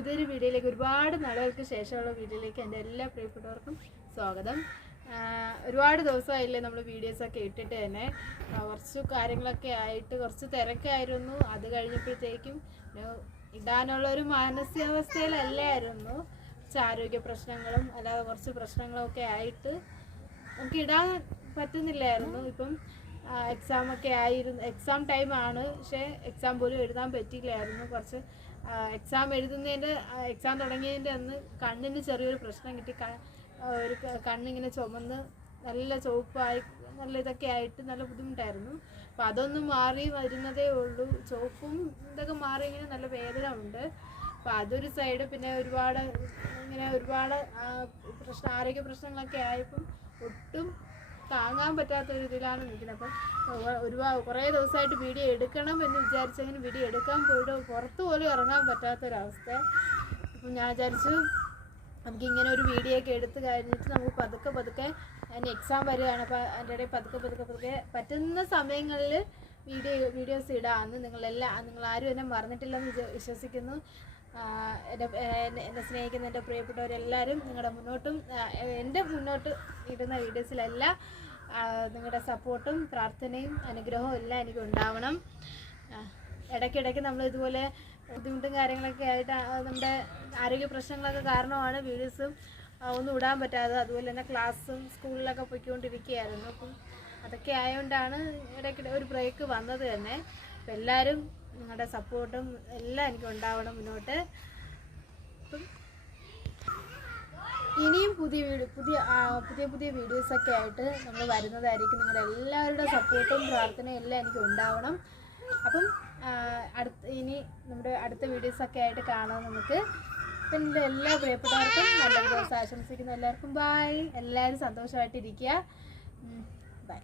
പുതിയൊരു വീഡിയോയിലേക്ക് ഒരുപാട് നാളുകൾക്ക് ശേഷമുള്ള വീഡിയോയിലേക്ക് എൻ്റെ എല്ലാ പ്രിയപ്പെട്ടവർക്കും സ്വാഗതം. ഒരുപാട് ദിവസമായില്ലേ നമ്മൾ വീഡിയോസൊക്കെ ഇട്ടിട്ട് തന്നെ. കുറച്ച് കാര്യങ്ങളൊക്കെ ആയിട്ട് കുറച്ച് തിരക്കായിരുന്നു. അത് കഴിഞ്ഞപ്പോഴത്തേക്കും ഇടാനുള്ളൊരു മാനസികാവസ്ഥയിലല്ലായിരുന്നു. കുറച്ച് ആരോഗ്യ പ്രശ്നങ്ങളും അല്ലാതെ കുറച്ച് പ്രശ്നങ്ങളൊക്കെ ആയിട്ട് നമുക്ക് ഇടാൻ പറ്റുന്നില്ലായിരുന്നു. ഇപ്പം എക്സാമൊക്കെ ആയിരുന്നു, എക്സാം ടൈമാണ്, പക്ഷേ എക്സാം പോലും എഴുതാൻ പറ്റിയില്ലായിരുന്നു. കുറച്ച് എക്സാം തുടങ്ങിയതിൻ്റെ അന്ന് കണ്ണിന് ചെറിയൊരു പ്രശ്നം കിട്ടി. ഒരു കണ്ണിങ്ങനെ ചുമന്ന് നല്ല ചുവപ്പായി നല്ല ഇതൊക്കെ ആയിട്ട് നല്ല ബുദ്ധിമുട്ടായിരുന്നു. അപ്പോൾ അതൊന്നും മാറി വരുന്നതേ ഉള്ളൂ. ചുവപ്പും ഇതൊക്കെ മാറി ഇങ്ങനെ നല്ല വേദന ഉണ്ട്. അപ്പോൾ അതൊരു സൈഡ്. പിന്നെ ഒരുപാട് ആരോഗ്യ പ്രശ്നങ്ങളൊക്കെ ആയപ്പം ഒട്ടും താങ്ങാൻ പറ്റാത്തൊരു ഇതിലാണ് നിൽക്കുന്നത്. അപ്പം കുറേ ദിവസമായിട്ട് വീഡിയോ എടുക്കണം എന്ന് വിചാരിച്ചെങ്കിലും വീഡിയോ എടുക്കാൻ പോയിട്ട് പുറത്ത് പോലും ഇറങ്ങാൻ പറ്റാത്തൊരവസ്ഥ. അപ്പം ഞാൻ വിചാരിച്ചു നമുക്കിങ്ങനെ ഒരു വീഡിയോ ഒക്കെ എടുത്ത് കഴിഞ്ഞിട്ട് നമുക്ക് പതുക്കെ അതിന് എക്സാം വരികയാണ്. അപ്പോൾ അതിൻ്റെ ഇടയിൽ പതുക്കെ പറ്റുന്ന സമയങ്ങളിൽ വീഡിയോസ് ഇടാമെന്ന് നിങ്ങളാരും എന്നെ മറന്നിട്ടില്ലെന്ന് വിശ്വസിക്കുന്നു. എന്നെ സ്നേഹിക്കുന്ന എൻ്റെ പ്രിയപ്പെട്ടവരെല്ലാവരും എൻ്റെ മുന്നോട്ട് ഇടുന്ന വീഡിയോസിലെല്ലാം നിങ്ങളുടെ സപ്പോർട്ടും പ്രാർത്ഥനയും അനുഗ്രഹവും എല്ലാം എനിക്ക് ഉണ്ടാവണം. ഇടയ്ക്കിടയ്ക്ക് നമ്മൾ ഇതുപോലെ ബുദ്ധിമുട്ടും കാര്യങ്ങളൊക്കെ ആയിട്ട് നമ്മുടെ ആരോഗ്യ പ്രശ്നങ്ങളൊക്കെ കാരണമാണ് വീഡിയോസും ഒന്നും ഇടാൻ പറ്റാതെ. അതുപോലെ തന്നെ ക്ലാസ്സും സ്കൂളിലൊക്കെ പോയിക്കൊണ്ടിരിക്കുകയായിരുന്നു. അപ്പം അതൊക്കെ ആയതുകൊണ്ടാണ് ഇടയ്ക്കിടെ ഒരു ബ്രേക്ക് വന്നത് തന്നെ. അപ്പം എല്ലാവരും നിങ്ങളുടെ സപ്പോർട്ടും എല്ലാം എനിക്ക് ഉണ്ടാവണം മുന്നോട്ട്. അപ്പം ഇനിയും പുതിയ വീഡിയോസൊക്കെ ആയിട്ട് നമ്മൾ വരുന്നതായിരിക്കും. നിങ്ങളുടെ എല്ലാവരുടെ സപ്പോർട്ടും പ്രാർത്ഥനയും എല്ലാം എനിക്ക് ഉണ്ടാവണം. അപ്പം ഇനി നമ്മുടെ അടുത്ത വീഡിയോസൊക്കെ ആയിട്ട് കാണാം നമുക്ക്. അപ്പം എൻ്റെ എല്ലാ പ്രിയപ്പെട്ടവർക്കും നല്ലൊരു ദിവസം ആശംസിക്കുന്നു. എല്ലാവർക്കും ബൈ. എല്ലാവരും സന്തോഷമായിട്ടിരിക്കുക. ബൈ.